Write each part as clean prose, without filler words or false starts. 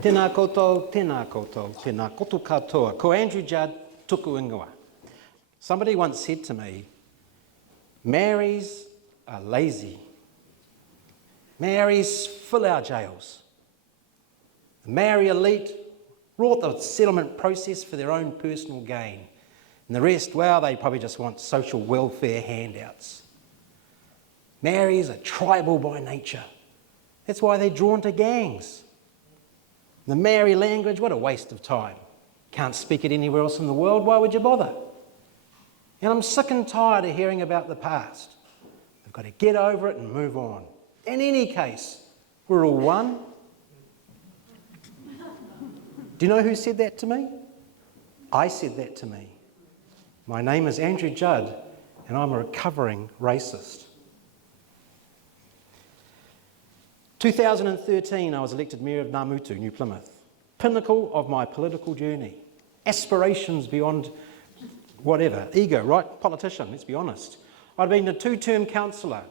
Tēnā koutou, tēnā koutou, tēnā koutou katoa. Ko Andrew Judd, tuku ingoa. Somebody once said to me, Marys are lazy. Marys fill our jails. The Maori elite wrought the settlement process for their own personal gain. And the rest, well, they probably just want social welfare handouts. Maoris are tribal by nature. That's why they're drawn to gangs. The Maori language, what a waste of time. Can't speak it anywhere else in the world, why would you bother? And I'm sick and tired of hearing about the past. We've got to get over it and move on. In any case, we're all one. Do you know who said that to me? I said that to me. My name is Andrew Judd, and I'm a recovering racist. 2013, I was elected Mayor of Namutu, New Plymouth. Pinnacle of my political journey. Aspirations beyond whatever. Ego, right? Politician, let's be honest. I'd been a two-term councillor.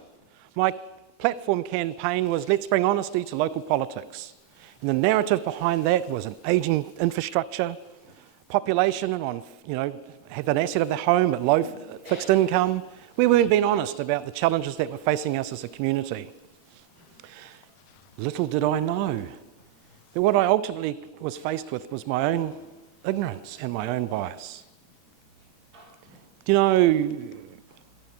My platform campaign was let's bring honesty to local politics. And the narrative behind that was an ageing infrastructure, population on, have an asset of their home but low fixed income. We weren't being honest about the challenges that were facing us as a community. Little did I know that what I ultimately was faced with was my own ignorance and my own bias. Do you know,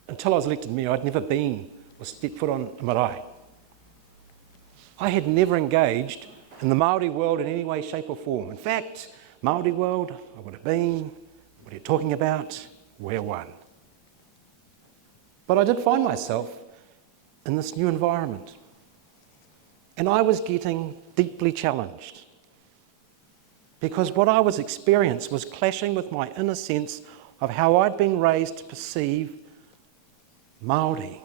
until I was elected mayor, I'd never been or stepped foot on a marae. I had never engaged in the Māori world in any way, shape or form. In fact, Māori world, I would have been, what are you talking about? We're one. But I did find myself in this new environment. And I was getting deeply challenged because what I was experiencing was clashing with my inner sense of how I'd been raised to perceive Māori.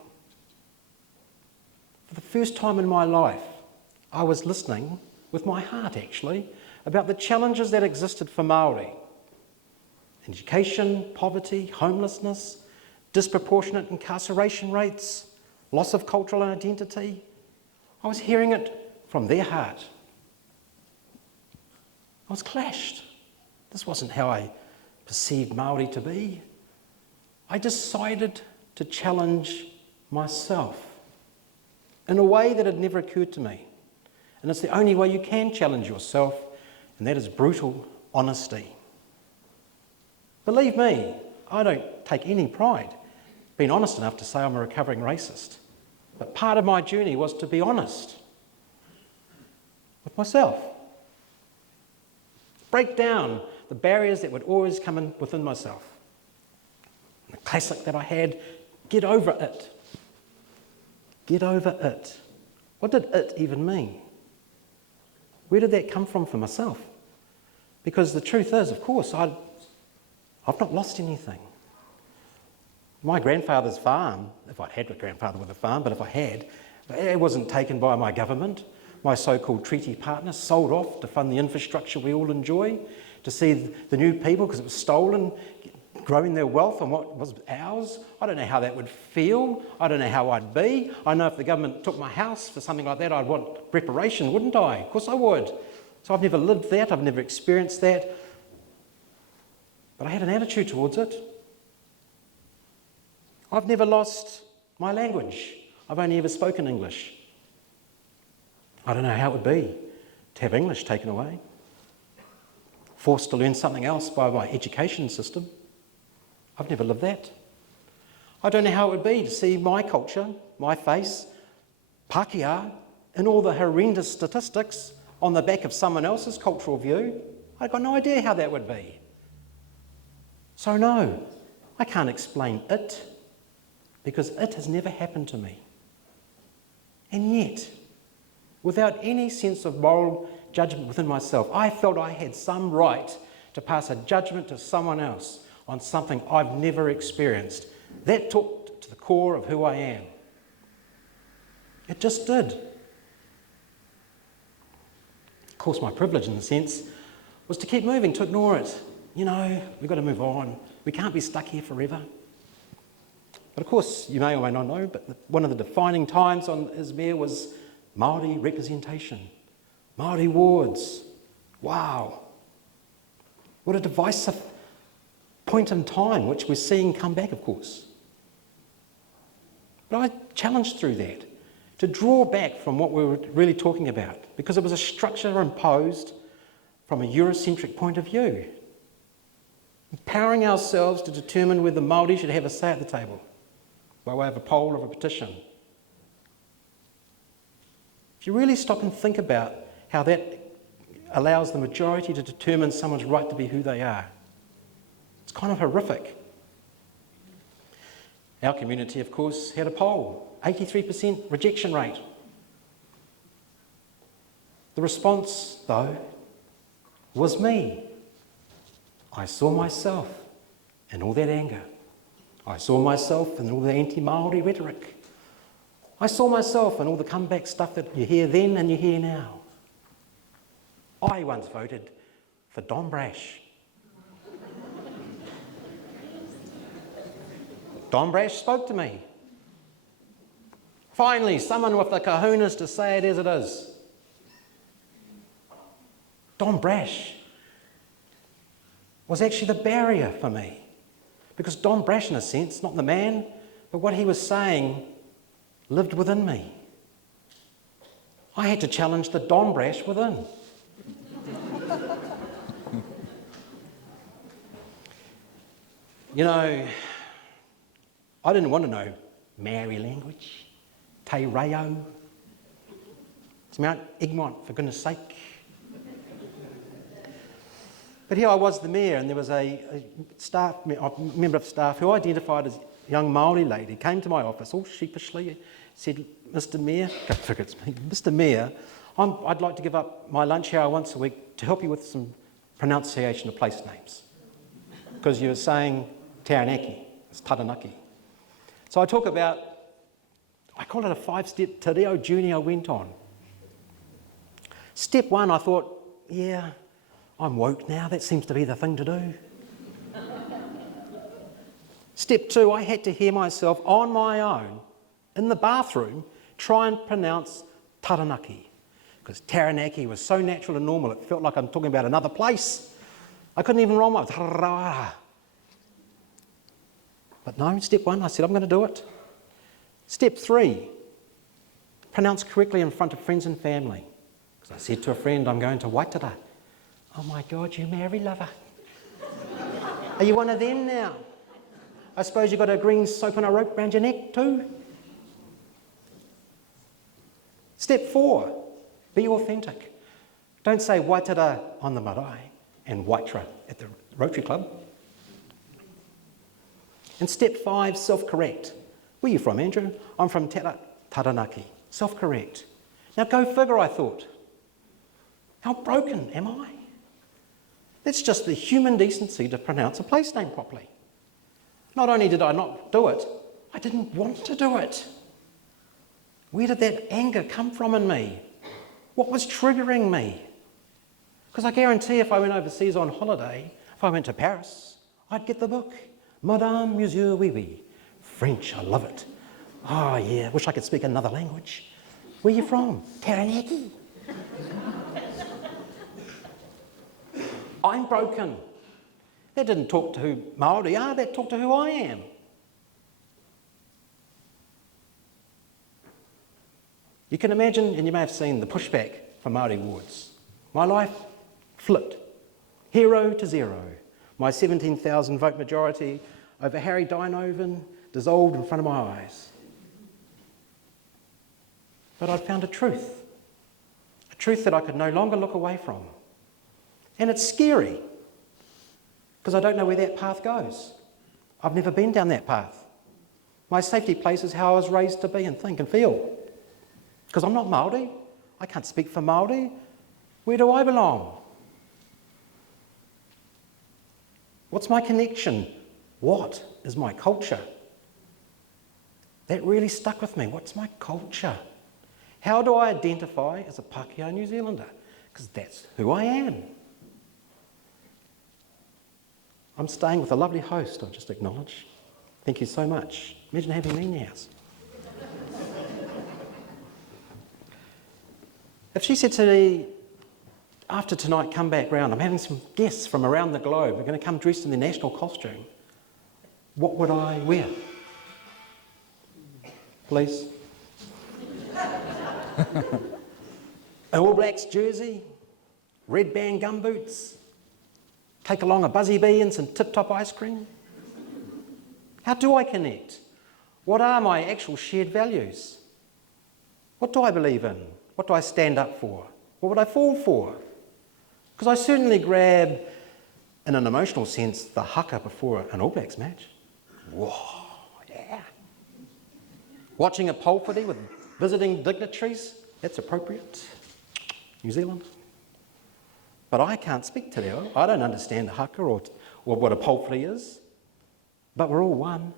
For the first time in my life, I was listening, with my heart actually, about the challenges that existed for Māori. Education, poverty, homelessness, disproportionate incarceration rates, loss of cultural identity. I was hearing it from their heart. I was clashed. This wasn't how I perceived Māori to be. I decided to challenge myself in a way that had never occurred to me. And it's the only way you can challenge yourself, and that is brutal honesty. Believe me, I don't take any pride being honest enough to say I'm a recovering racist. But part of my journey was to be honest with myself. Break down the barriers that would always come in within myself. And the classic that I had, get over it. Get over it. What did it even mean? Where did that come from for myself? Because the truth is, of course, I've not lost anything. My grandfather's farm, if I'd had a grandfather with a farm, but if I had, it wasn't taken by my government. My so-called treaty partners sold off to fund the infrastructure we all enjoy, to see the new people, because it was stolen, growing their wealth on what was ours. I don't know how that would feel. I don't know how I'd be. I know if the government took my house for something like that, I'd want reparation, wouldn't I? Of course I would. So I've never lived that, I've never experienced that. But I had an attitude towards it. I've never lost my language. I've only ever spoken English. I don't know how it would be to have English taken away, forced to learn something else by my education system. I've never lived that. I don't know how it would be to see my culture, my face, Pākehā, in all the horrendous statistics on the back of someone else's cultural view. I've got no idea how that would be. So no, I can't explain it, because it has never happened to me. And yet, without any sense of moral judgment within myself, I felt I had some right to pass a judgment to someone else on something I've never experienced. That took to the core of who I am. It just did. Of course, my privilege, in a sense, was to keep moving, to ignore it. We've got to move on. We can't be stuck here forever. But of course, you may or may not know, but one of the defining times as mayor was Māori representation, Māori wards, Wow. What a divisive point in time, which we're seeing come back, of course. But I challenged through that to draw back from what we were really talking about, because it was a structure imposed from a Eurocentric point of view, empowering ourselves to determine whether Māori should have a say at the table by way of a poll or a petition. If you really stop and think about how that allows the majority to determine someone's right to be who they are, it's kind of horrific. Our community, of course, had a poll, 83% rejection rate. The response, though, was me. I saw myself in all that anger. I saw myself in all the anti-Māori rhetoric. I saw myself in all the comeback stuff that you hear then and you hear now. I once voted for Don Brash. Don Brash spoke to me. Finally, someone with the kahunas to say it as it is. Don Brash was actually the barrier for me. Because Don Brash, in a sense, not the man, but what he was saying lived within me. I had to challenge the Don Brash within. You know, I didn't want to know Maori language, Te Reo. It's Mount Egmont, for goodness sake. But here I was the mayor, and there was a member of staff who identified as a young Māori lady, came to my office all sheepishly, said, Mr Mayor, it's me, Mr Mayor, I'd like to give up my lunch hour once a week to help you with some pronunciation of place names. Because you were saying Taranaki, it's Taranaki. So I talk about, I call it a 5-step te reo journey I went on. Step 1, I thought, yeah, I'm woke now, that seems to be the thing to do. Step 2, I had to hear myself on my own, in the bathroom, try and pronounce Taranaki. Because Taranaki was so natural and normal, it felt like I'm talking about another place. I couldn't even roll my Tarara. But no, step 1, I said, I'm going to do it. Step 3, pronounce correctly in front of friends and family. Because I said to a friend, I'm going to Waiata. Oh my God, you Maori lover. Are you one of them now? I suppose you've got a green soap and a rope around your neck too? Step 4, be authentic. Don't say Waiata on the marae and Waitra at the Rotary Club. And step 5, self-correct. Where are you from, Andrew? I'm from Taranaki. Self-correct. Now go figure, I thought. How broken am I? That's just the human decency to pronounce a place name properly. Not only did I not do it, I didn't want to do it. Where did that anger come from in me? What was triggering me? Because I guarantee if I went overseas on holiday, if I went to Paris, I'd get the book. Madame, Monsieur, oui, oui. French, I love it. Oh yeah, wish I could speak another language. Where are you from? Taranaki. I'm broken. That didn't talk to who Māori are, that talked to who I am. You can imagine, and you may have seen the pushback from Māori wards. My life flipped, hero to zero. My 17,000 vote majority over Harry Dynovan dissolved in front of my eyes. But I'd found a truth that I could no longer look away from. And it's scary, because I don't know where that path goes. I've never been down that path. My safety place is how I was raised to be and think and feel. Because I'm not Māori, I can't speak for Māori. Where do I belong? What's my connection? What is my culture? That really stuck with me. What's my culture? How do I identify as a Pākehā New Zealander? Because that's who I am. I'm staying with a lovely host, I'll just acknowledge. Thank you so much. Imagine having me in your house. If she said to me, after tonight come back round, I'm having some guests from around the globe. They're going to come dressed in their national costume. What would I wear? Please? An All Blacks jersey, red band gumboots, take along a Buzzy Bee and some tip-top ice cream? How do I connect? What are my actual shared values? What do I believe in? What do I stand up for? What would I fall for? Because I certainly grab, in an emotional sense, the haka before an All Blacks match. Whoa, yeah. Watching a poll footy with visiting dignitaries, that's appropriate. New Zealand. But I can't speak te reo. I don't understand the haka or what a poll footy is. But we're all one.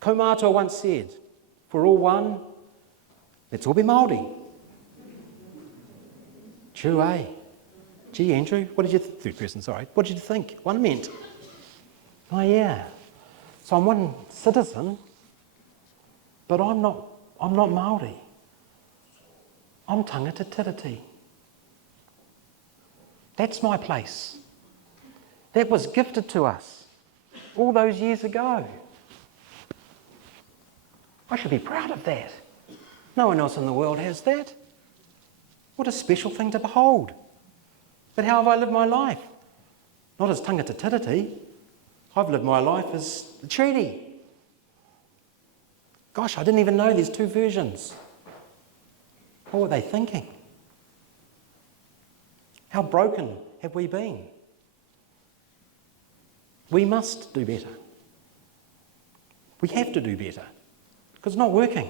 Kaumātua once said, if we're all one, let's all be Māori. True, eh? Gee, Andrew, what did you third person, sorry. What did you think? One meant. Oh yeah. So I'm one citizen, but I'm not Māori. I'm tangata tiriti. That's my place. That was gifted to us all those years ago. I should be proud of that. No one else in the world has that. What a special thing to behold. But how have I lived my life? Not as tangata tiriti. I've lived my life as the treaty. Gosh, I didn't even know there's two versions. What were they thinking? How broken have we been? We must do better. We have to do better, because it's not working.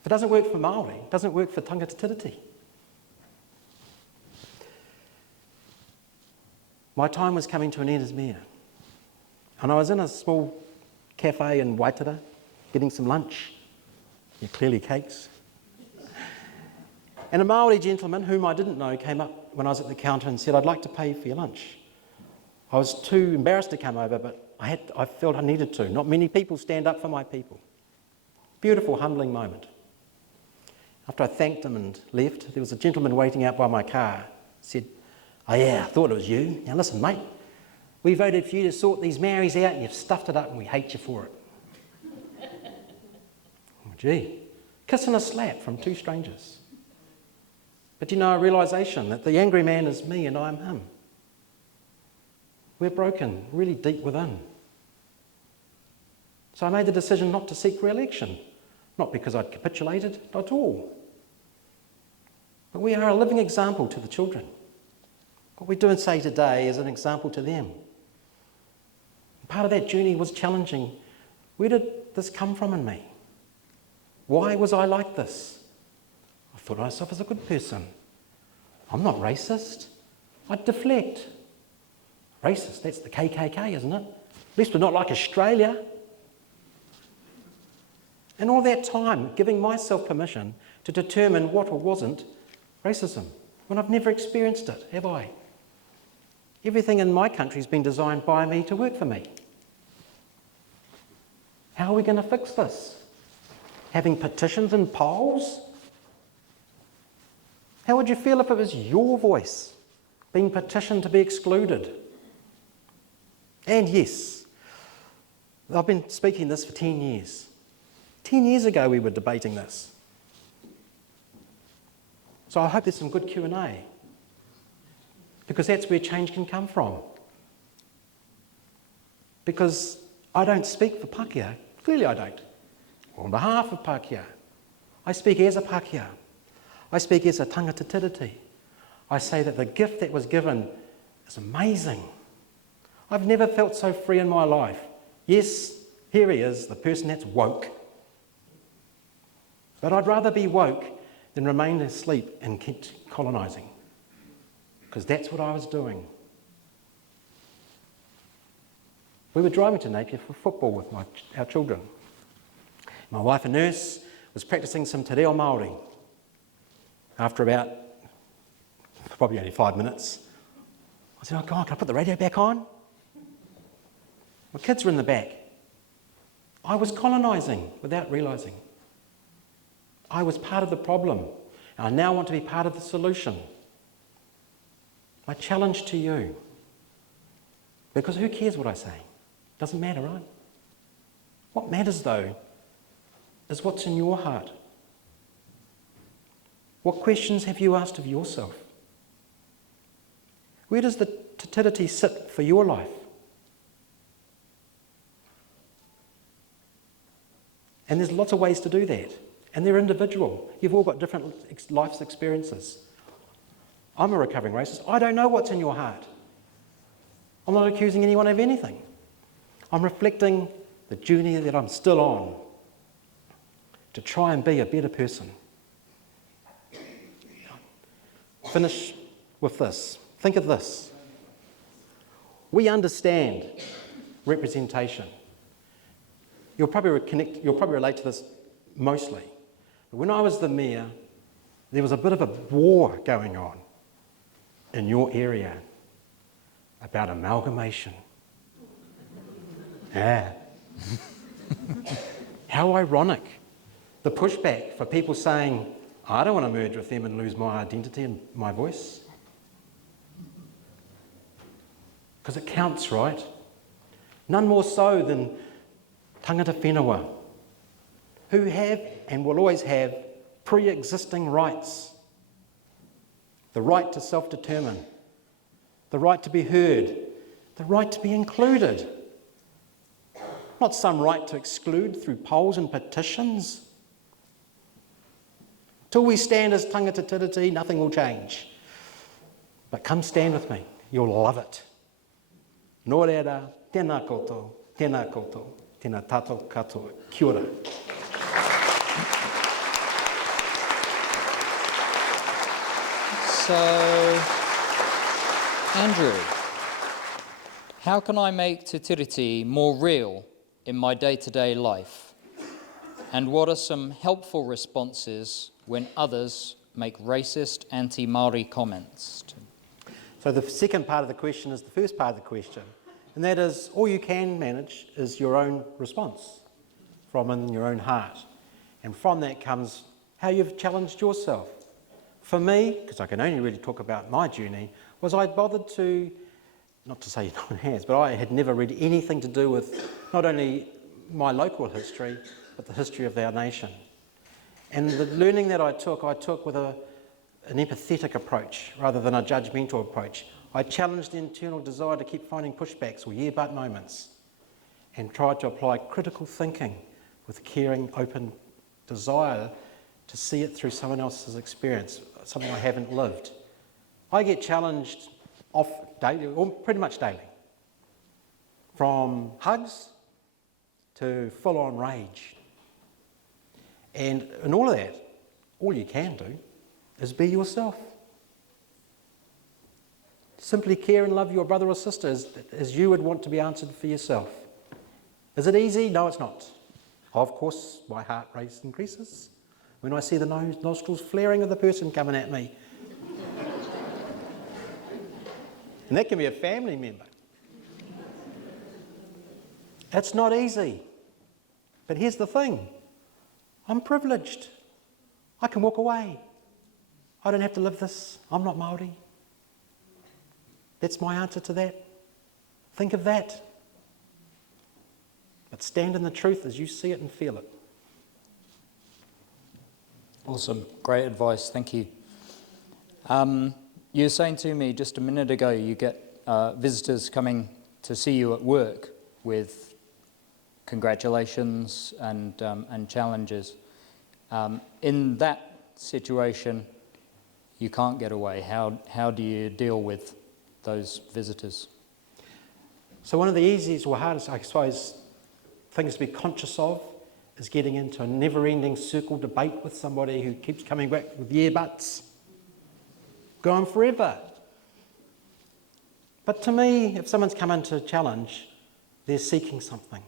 If it doesn't work for Māori, it doesn't work for tangata tiriti. My time was coming to an end as mayor, and I was in a small cafe in Waiata getting some lunch, clearly cakes. And a Māori gentleman whom I didn't know came up when I was at the counter and said, "I'd like to pay for your lunch." I was too embarrassed to come over, but I felt I needed to. Not many people stand up for my people. Beautiful, humbling moment. After I thanked him and left, there was a gentleman waiting out by my car. Said, "Oh yeah, I thought it was you. Now listen, mate, we voted for you to sort these Maoris out and you've stuffed it up and we hate you for it." Oh, gee, kiss and a slap from two strangers. But you know, a realisation that the angry man is me and I'm him. We're broken, really deep within. So I made the decision not to seek re-election, not because I'd capitulated, not at all. But we are a living example to the children. What we do and say today is an example to them. Part of that journey was challenging. Where did this come from in me? Why was I like this? I thought of myself as a good person. I'm not racist. I'd deflect. Racist, that's the KKK, isn't it? At least we're not like Australia. And all that time, giving myself permission to determine what or wasn't racism, when I've never experienced it, have I? Everything in my country's been designed by me to work for me. How are we going to fix this? Having petitions and polls? How would you feel if it was your voice being petitioned to be excluded? And yes, I've been speaking this for 10 years. 10 years ago we were debating this. So I hope there's some good Q&A, because that's where change can come from. Because I don't speak for Pākehā. Clearly I don't. Or on behalf of Pākehā. I speak as a Pākehā. I speak as a tangata tiriti. I say that the gift that was given is amazing. I've never felt so free in my life. Yes, here he is, the person that's woke. But I'd rather be woke than remain asleep and keep colonising, because that's what I was doing. We were driving to Napier for football with our children. My wife, a nurse, was practising some te reo Māori. After about, probably only 5 minutes, I said, "Oh God, can I put the radio back on?" My kids were in the back. I was colonising without realising. I was part of the problem. And I now want to be part of the solution. My challenge to you, because who cares what I say? Doesn't matter, right? What matters, though, is what's in your heart. What questions have you asked of yourself? Where does the tatiriti sit for your life? And there's lots of ways to do that. And they're individual. You've all got different life's experiences. I'm a recovering racist. I don't know what's in your heart. I'm not accusing anyone of anything. I'm reflecting the journey that I'm still on to try and be a better person. Finish with this. Think of this. We understand representation. You'll probably relate to this mostly. But when I was the mayor, there was a bit of a war going on in your area about amalgamation. Yeah. How ironic. The pushback for people saying, I don't want to merge with them and lose my identity and my voice. Because it counts, right? None more so than tangata whenua, who have and will always have pre-existing rights. The right to self-determine, the right to be heard, the right to be included. Not some right to exclude through polls and petitions. Till we stand as tangata tiriti, nothing will change. But come stand with me, you'll love it. Nō reira, tēnā koutou, tēnā tātou katoa, kia ora. So, Andrew, how can I make te tiriti more real in my day-to-day life? And what are some helpful responses when others make racist, anti-Māori comments? So the second part of the question is the first part of the question, and that is all you can manage is your own response from in your own heart. And from that comes how you've challenged yourself. For me, because I can only really talk about my journey, was I bothered to, not to say no one has, but I had never read anything to do with not only my local history, but the history of our nation. And the learning that I took with an empathetic approach rather than a judgmental approach. I challenged the internal desire to keep finding pushbacks or yeah but moments and tried to apply critical thinking with caring, open desire to see it through someone else's experience, something I haven't lived. I get challenged off daily, or pretty much daily, from hugs to full-on rage. And in all of that, all you can do is be yourself. Simply care and love your brother or sister as you would want to be answered for yourself. Is it easy? No, it's not. Of course, my heart rate increases when I see the nostrils flaring of the person coming at me. And that can be a family member. It's not easy. But here's the thing. I'm privileged. I can walk away. I don't have to live this. I'm not Māori. That's my answer to that. Think of that. But stand in the truth as you see it and feel it. Awesome. Great advice. Thank you. You were saying to me just a minute ago you get visitors coming to see you at work with congratulations and challenges. In that situation, you can't get away. How do you deal with those visitors? So one of the easiest or hardest, I suppose, things to be conscious of is getting into a never-ending circle debate with somebody who keeps coming back with yeah buts. Go on forever. But to me, if someone's come into a challenge, they're seeking something.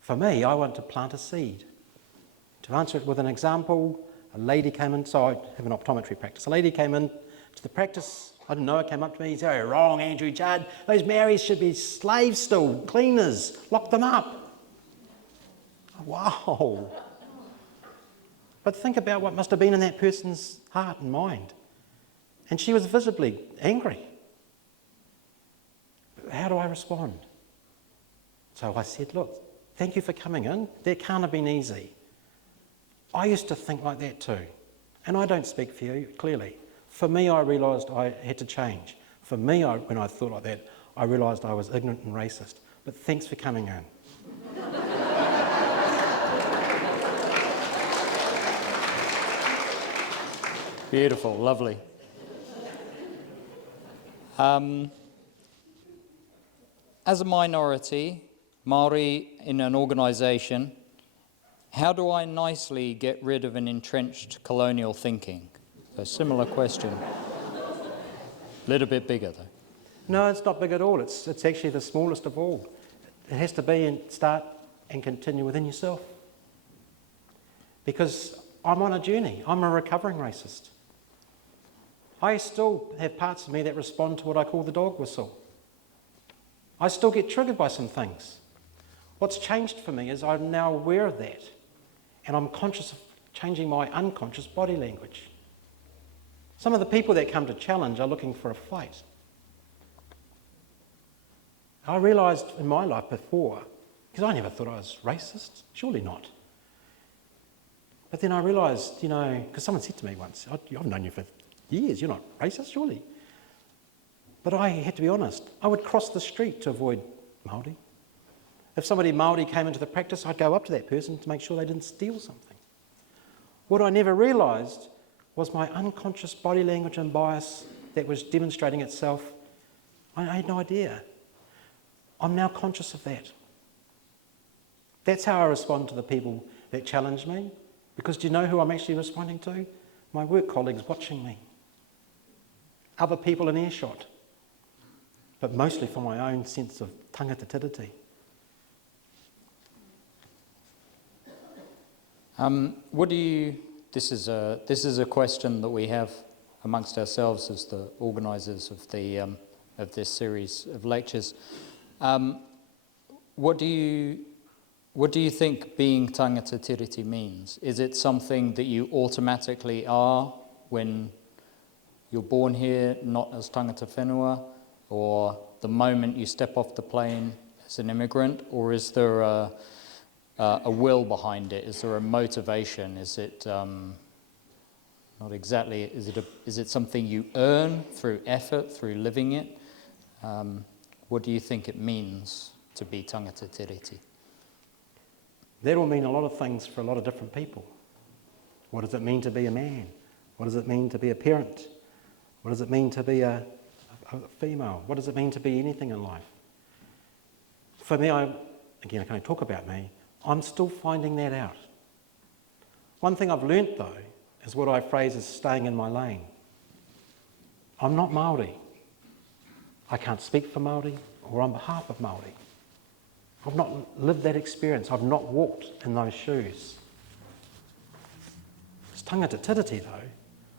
For me, I want to plant a seed. To answer it with an example, a lady came in, so I have an optometry practice. A lady came in to the practice, I didn't know her, came up to me, he said, "Oh, you're wrong, Andrew Judd. Those Marys should be slaves still, cleaners, lock them up." Wow. But think about what must have been in that person's heart and mind. And she was visibly angry. How do I respond? So I said, look, thank you for coming in. That can't have been easy. I used to think like that too. And I don't speak for you, clearly. For me, I realised I had to change. For me, when I thought like that, I realised I was ignorant and racist. But thanks for coming in. Beautiful, lovely. As a minority, Māori in an organisation, how do I nicely get rid of an entrenched colonial thinking? A similar question. A little bit bigger though. No, it's not big at all. It's actually the smallest of all. It has to be and start and continue within yourself. Because I'm on a journey. I'm a recovering racist. I still have parts of me that respond to what I call the dog whistle. I still get triggered by some things. What's changed for me is I'm now aware of that, and I'm conscious of changing my unconscious body language. Some of the people that come to challenge are looking for a fight. I realised in my life before, because I never thought I was racist, surely not. But then I realised, because someone said to me once, I've known you for years, you're not racist, surely. But I had to be honest. I would cross the street to avoid Māori. If somebody Māori came into the practice, I'd go up to that person to make sure they didn't steal something. What I never realised was my unconscious body language and bias that was demonstrating itself. I had no idea. I'm now conscious of that. That's how I respond to the people that challenge me. Because do you know who I'm actually responding to? My work colleagues watching me. Other people in earshot. But mostly for my own sense of tangata tiriti. This is a question that we have amongst ourselves as the organisers of this series of lectures. What do you think being tangata tiriti means? Is it something that you automatically are when you're born here, not as tangata whenua, or the moment you step off the plane as an immigrant, or is there a will behind it? Is there a motivation? Is it not exactly? Is it something you earn through effort, through living it? What do you think it means to be tangata tiriti? That will mean a lot of things for a lot of different people. What does it mean to be a man? What does it mean to be a parent? What does it mean to be a female? What does it mean to be anything in life? For me, I can only talk about me, I'm still finding that out. One thing I've learnt though, is what I phrase as staying in my lane. I'm not Māori. I can't speak for Māori or on behalf of Māori. I've not lived that experience. I've not walked in those shoes. As tangata tiriti though,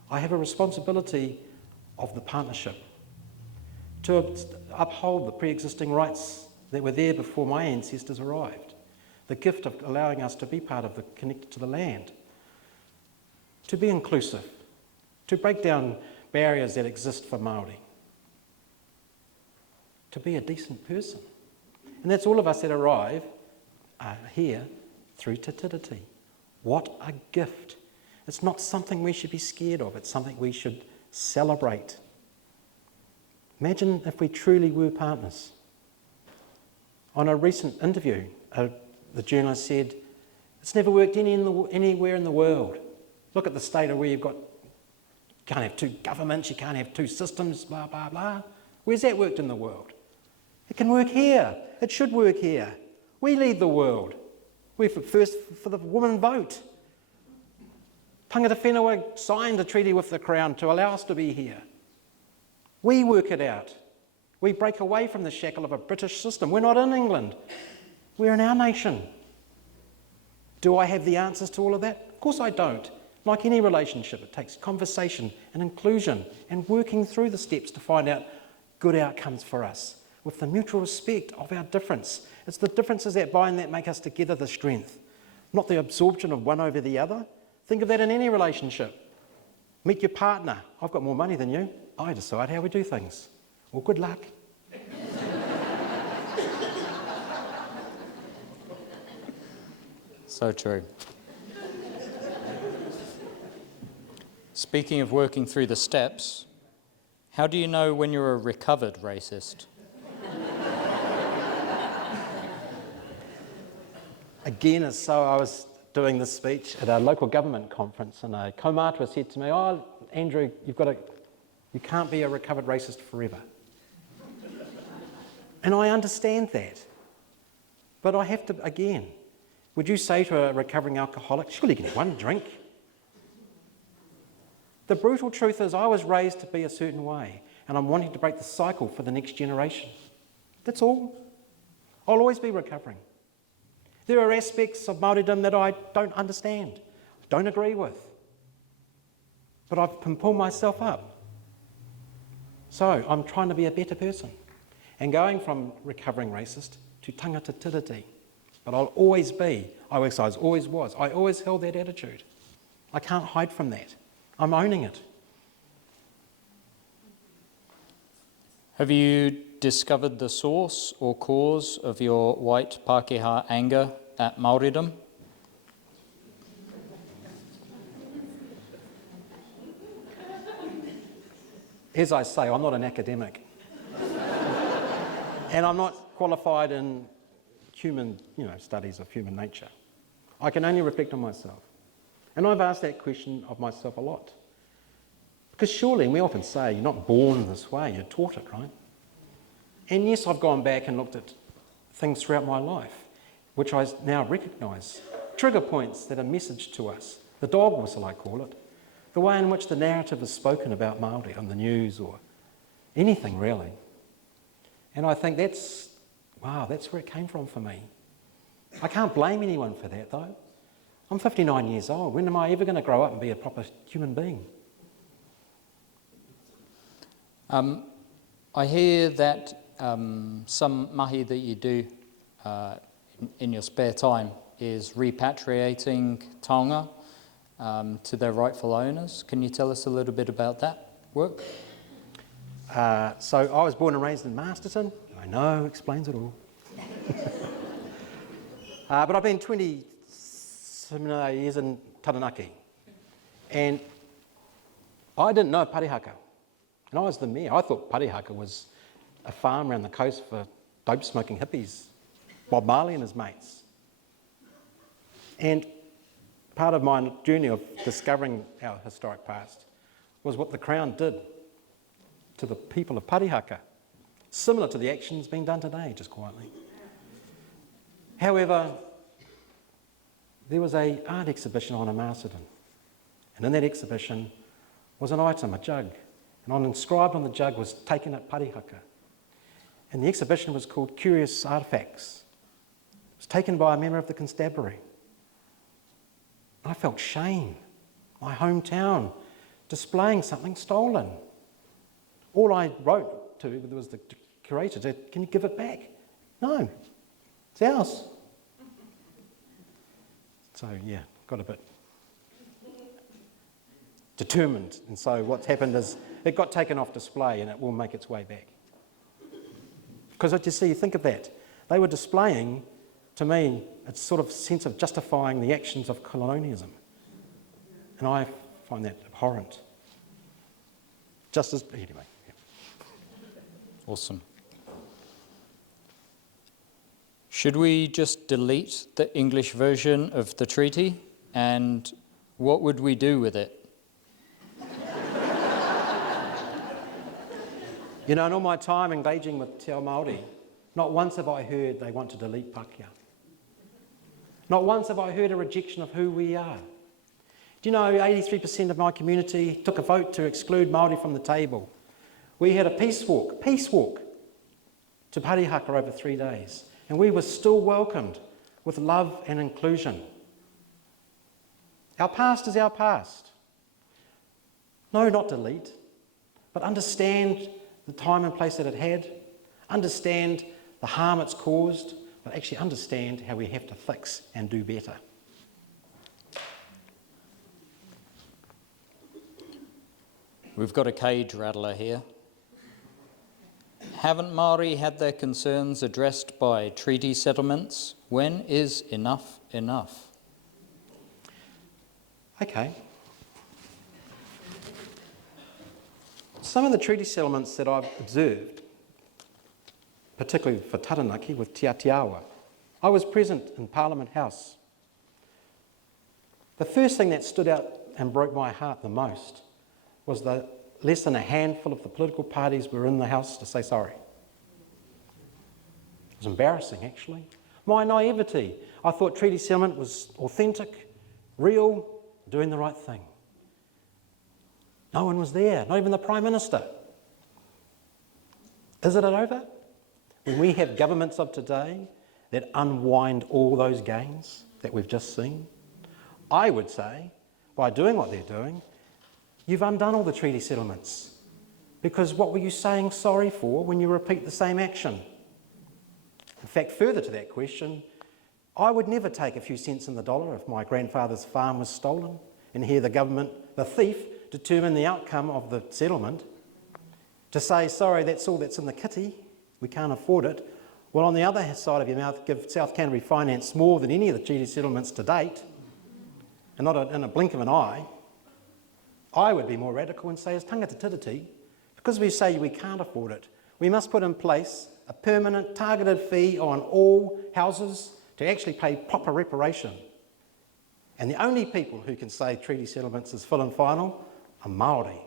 I have a responsibility of the partnership to uphold the pre-existing rights that were there before my ancestors arrived. The gift of allowing us to be part of the connected to the land. To be inclusive. To break down barriers that exist for Māori. To be a decent person. And that's all of us that arrive here through te tiriti. What a gift. It's not something we should be scared of, it's something we should celebrate. Imagine if we truly were partners. On a recent interview, the journalist said, it's never worked anywhere in the world. Look at the state of where you can't have two governments, you can't have two systems, blah, blah, blah. Where's that worked in the world? It can work here. It should work here. We lead the world. We're first for the woman vote. Tangata whenua signed a treaty with the Crown to allow us to be here. We work it out. We break away from the shackle of a British system. We're not in England. We're in our nation. Do I have the answers to all of that? Of course I don't. Like any relationship, it takes conversation and inclusion and working through the steps to find out good outcomes for us with the mutual respect of our difference. It's the differences that bind that make us together the strength, not the absorption of one over the other. Think of that in any relationship. Meet your partner. I've got more money than you. I decide how we do things. Well, good luck. So true. Speaking of working through the steps, how do you know when you're a recovered racist? Again, it's so I was doing this speech at a local government conference, and a kaumātua said to me, "Oh, Andrew, you can't be a recovered racist forever." And I understand that. But I have to, again, would you say to a recovering alcoholic, surely you can have one drink? The brutal truth is I was raised to be a certain way, and I'm wanting to break the cycle for the next generation. That's all. I'll always be recovering. There are aspects of Māoridom that I don't understand, don't agree with, but I can pull myself up. So I'm trying to be a better person and going from recovering racist to tangata tiriti. But I'll always be, I always was, I always held that attitude. I can't hide from that. I'm owning it. Have you discovered the source or cause of your white Pākehā anger at Māoridom? As I say, I'm not an academic. And I'm not qualified in human, studies of human nature. I can only reflect on myself. And I've asked that question of myself a lot. Because surely, and we often say, you're not born this way, you're taught it, right? And yes, I've gone back and looked at things throughout my life, which I now recognise. Trigger points that are messaged to us. The dog whistle, I call it. The way in which the narrative is spoken about Māori on the news or anything really. And I think that's where it came from for me. I can't blame anyone for that though. I'm 59 years old. When am I ever going to grow up and be a proper human being? I hear that some mahi that you do in your spare time is repatriating taonga to their rightful owners. Can you tell us a little bit about that work? So I was born and raised in Masterton. I know, explains it all. But I've been 20 years in Taranaki. And I didn't know Parihaka. And I was the mayor. I thought Parihaka was a farm around the coast for dope-smoking hippies, Bob Marley and his mates. And part of my journey of discovering our historic past was what the Crown did to the people of Parihaka, similar to the actions being done today, just quietly. However, there was an art exhibition on in Masterton, and in that exhibition was an item, a jug, and inscribed on the jug was "Taken at Parihaka." And the exhibition was called Curious Artefacts. It was taken by a member of the constabulary. I felt shame, my hometown, displaying something stolen. All I wrote to was the curator said, "Can you give it back?" "No, it's ours." So yeah, got a bit determined. And so what's happened is it got taken off display and it will make its way back. Because you see, think of that. They were displaying, to me, a sort of sense of justifying the actions of colonialism. And I find that abhorrent. Anyway. Yeah. Awesome. Should we just delete the English version of the treaty? And what would we do with it? In all my time engaging with Te Ao Māori, not once have I heard they want to delete Pākehā. Not once have I heard a rejection of who we are. Do you know 83% of my community took a vote to exclude Māori from the table? We had a peace walk to Parihaka over 3 days, and we were still welcomed with love and inclusion. Our past is our past. No, not delete, but understand the time and place that it had, understand the harm it's caused, but actually understand how we have to fix and do better. We've got a cage rattler here. Haven't Māori had their concerns addressed by treaty settlements? When is enough enough? Okay. Some of the treaty settlements that I've observed, particularly for Taranaki with Te Atiawa, I was present in Parliament House. The first thing that stood out and broke my heart the most was that less than a handful of the political parties were in the House to say sorry. It was embarrassing, actually. My naivety. I thought treaty settlement was authentic, real, doing the right thing. No one was there, not even the Prime Minister. Is it over? When we have governments of today that unwind all those gains that we've just seen, I would say, by doing what they're doing, you've undone all the treaty settlements. Because what were you saying sorry for when you repeat the same action? In fact, further to that question, I would never take a few cents in the dollar if my grandfather's farm was stolen and hear the government, the thief, determine the outcome of the settlement. To say, sorry, that's all that's in the kitty, we can't afford it. Well, on the other side of your mouth, give South Canterbury Finance more than any of the treaty settlements to date, and not in a blink of an eye. I would be more radical and say, as tangata tiriti, because we say we can't afford it, we must put in place a permanent targeted fee on all houses to actually pay proper reparation. And the only people who can say treaty settlements is full and final are Māori.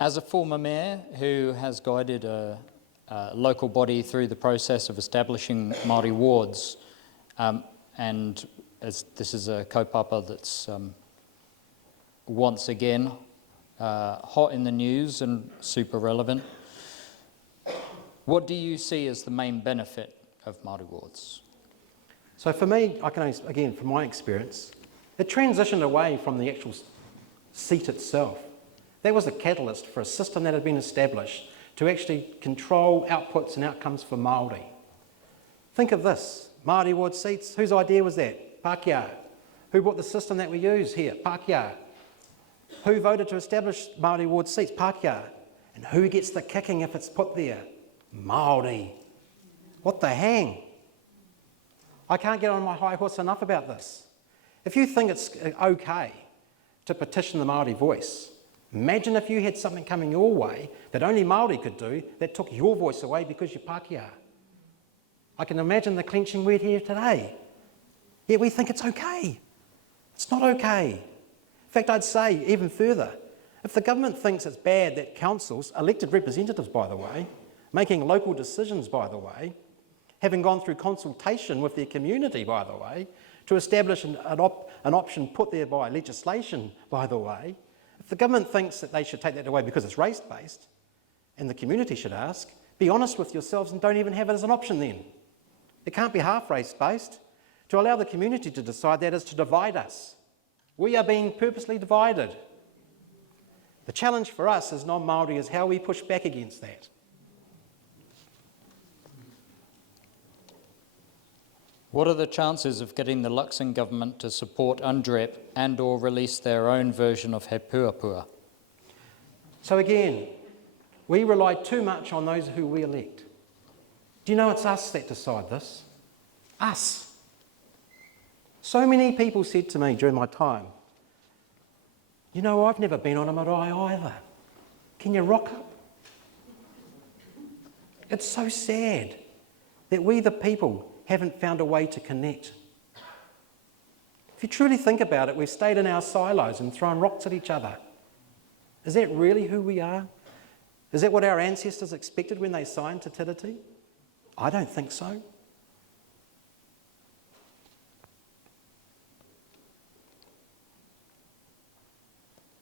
As a former mayor who has guided a local body through the process of establishing Māori wards, and as this is a kaupapa that's once again hot in the news and super relevant, what do you see as the main benefit of Māori wards? So for me, I can only, again, from my experience, it transitioned away from the actual seat itself. That was the catalyst for a system that had been established to actually control outputs and outcomes for Māori. Think of this, Māori ward seats, whose idea was that? Pākehā. Who brought the system that we use here? Pākehā. Who voted to establish Māori ward seats? Pākehā. And who gets the kicking if it's put there? Māori. What the hang? I can't get on my high horse enough about this. If you think it's okay to petition the Māori voice, imagine if you had something coming your way that only Māori could do that took your voice away because you're Pākehā. I can imagine the clenching word here today. Yet we think it's okay. It's not okay. In fact, I'd say even further, if the government thinks it's bad that councils, elected representatives by the way, making local decisions by the way, having gone through consultation with their community by the way, to establish an option put there by legislation by the way, if the government thinks that they should take that away because it's race-based, and the community should ask, be honest with yourselves and don't even have it as an option then. It can't be half race-based. To allow the community to decide that is to divide us. We are being purposely divided. The challenge for us as non-Māori is how we push back against that. What are the chances of getting the Luxon government to support UNDREP and or release their own version of He Puapua? So again, we rely too much on those who we elect. Do you know it's us that decide this? Us. So many people said to me during my time, you know, I've never been on a marae either. Can you rock up? It's so sad that we the people haven't found a way to connect. If you truly think about it, we've stayed in our silos and thrown rocks at each other. Is that really who we are? Is that what our ancestors expected when they signed Te Tiriti? I don't think so.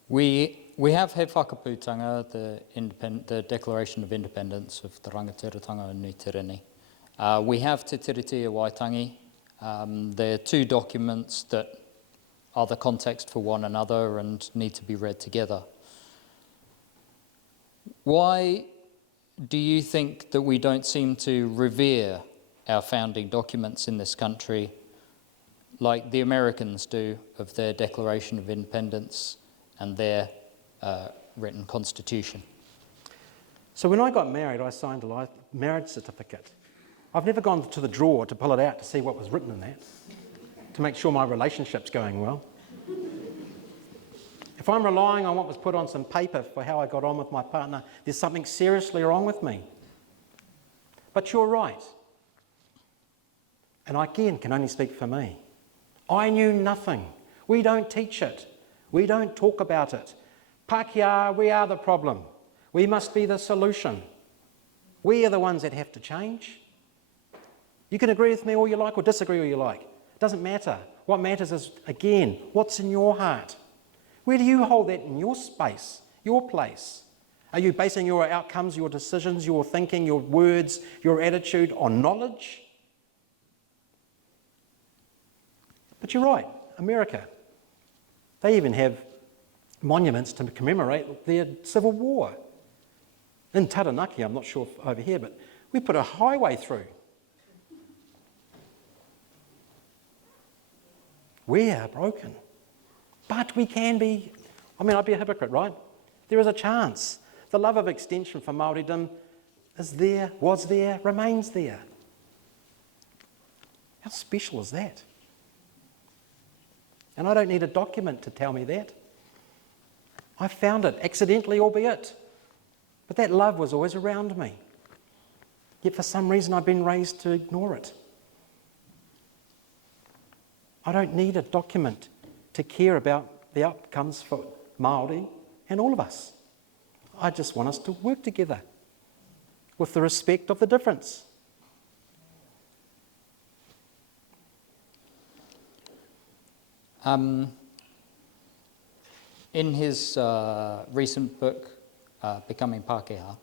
We have He Whakaputanga, the Declaration of Independence of the Rangatiratanga o Nui Tireni. We have Te Tiriti o Waitangi. They're two documents that are the context for one another and need to be read together. Why do you think that we don't seem to revere our founding documents in this country like the Americans do of their Declaration of Independence and their written constitution? So when I got married, I signed a marriage certificate. I've never gone to the drawer to pull it out to see what was written in that, to make sure my relationship's going well. If I'm relying on what was put on some paper for how I got on with my partner, there's something seriously wrong with me. But you're right. And I, again, can only speak for me. I knew nothing. We don't teach it. We don't talk about it. Pākehā, we are the problem. We must be the solution. We are the ones that have to change. You can agree with me all you like or disagree all you like. It doesn't matter. What matters is, again, what's in your heart? Where do you hold that in your space, your place? Are you basing your outcomes, your decisions, your thinking, your words, your attitude on knowledge? But you're right, America. They even have monuments to commemorate their civil war. In Taranaki, I'm not sure if over here, but we put a highway through. We are broken. But we can be, I'd be a hypocrite, right? There is a chance. The love of extension for Māoridom is there, was there, remains there. How special is that? And I don't need a document to tell me that. I found it, accidentally albeit. But that love was always around me. Yet for some reason I've been raised to ignore it. I don't need a document to care about the outcomes for Māori and all of us. I just want us to work together with the respect of the difference. In his recent book, Becoming Pākehā,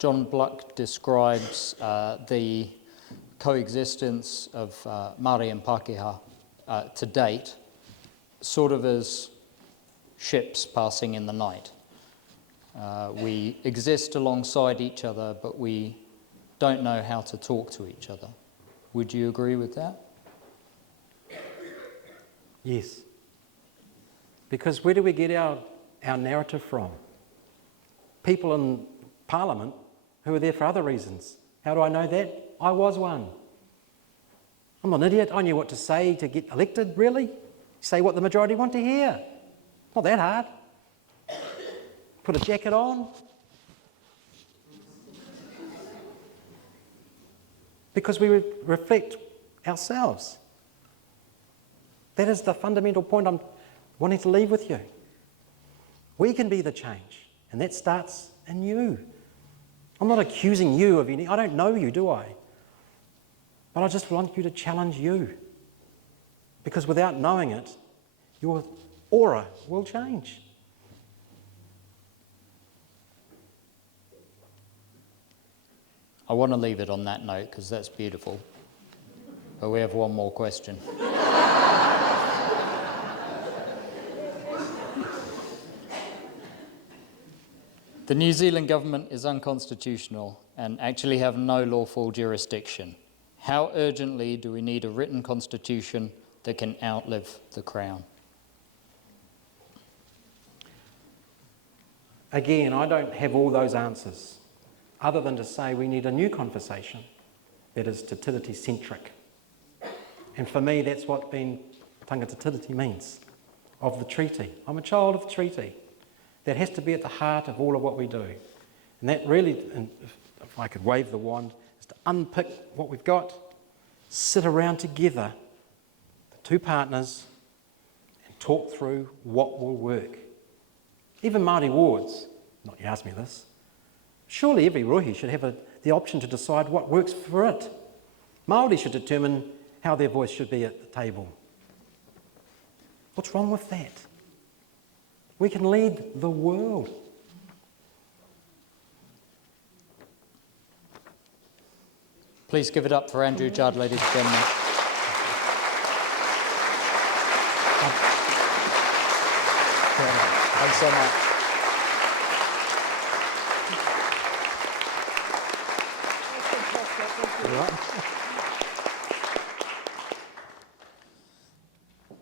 John Bluck describes the coexistence of Māori and Pākehā to date sort of as ships passing in the night. We exist alongside each other, but we don't know how to talk to each other. Would you agree with that? Yes. Because where do we get our narrative from? People in Parliament who are there for other reasons. How do I know that? I was one. I'm not an idiot. I knew what to say to get elected, really. Say what the majority want to hear. Not that hard. Put a jacket on. Because we reflect ourselves. That is the fundamental point I'm wanting to leave with you. We can be the change, and that starts in you. I'm not accusing you of anything. I don't know you, do I? But I just want you to challenge you. Because without knowing it, your aura will change. I want to leave it on that note because that's beautiful. But we have one more question. The New Zealand government is unconstitutional and actually have no lawful jurisdiction. How urgently do we need a written constitution that can outlive the Crown? Again, I don't have all those answers, other than to say we need a new conversation that is Te Tiriti-centric. And for me, that's what being tangata tiriti means, of the treaty. I'm a child of the treaty. That has to be at the heart of all of what we do. And that really, if I could wave the wand, is to unpick what we've got, sit around together, the two partners, and talk through what will work. Even Māori wards, not you asked me this, surely every rohi should have the option to decide what works for it. Māori should determine how their voice should be at the table. What's wrong with that? We can lead the world. Please give it up for Andrew Judd, ladies and gentlemen. Thanks so much. All right.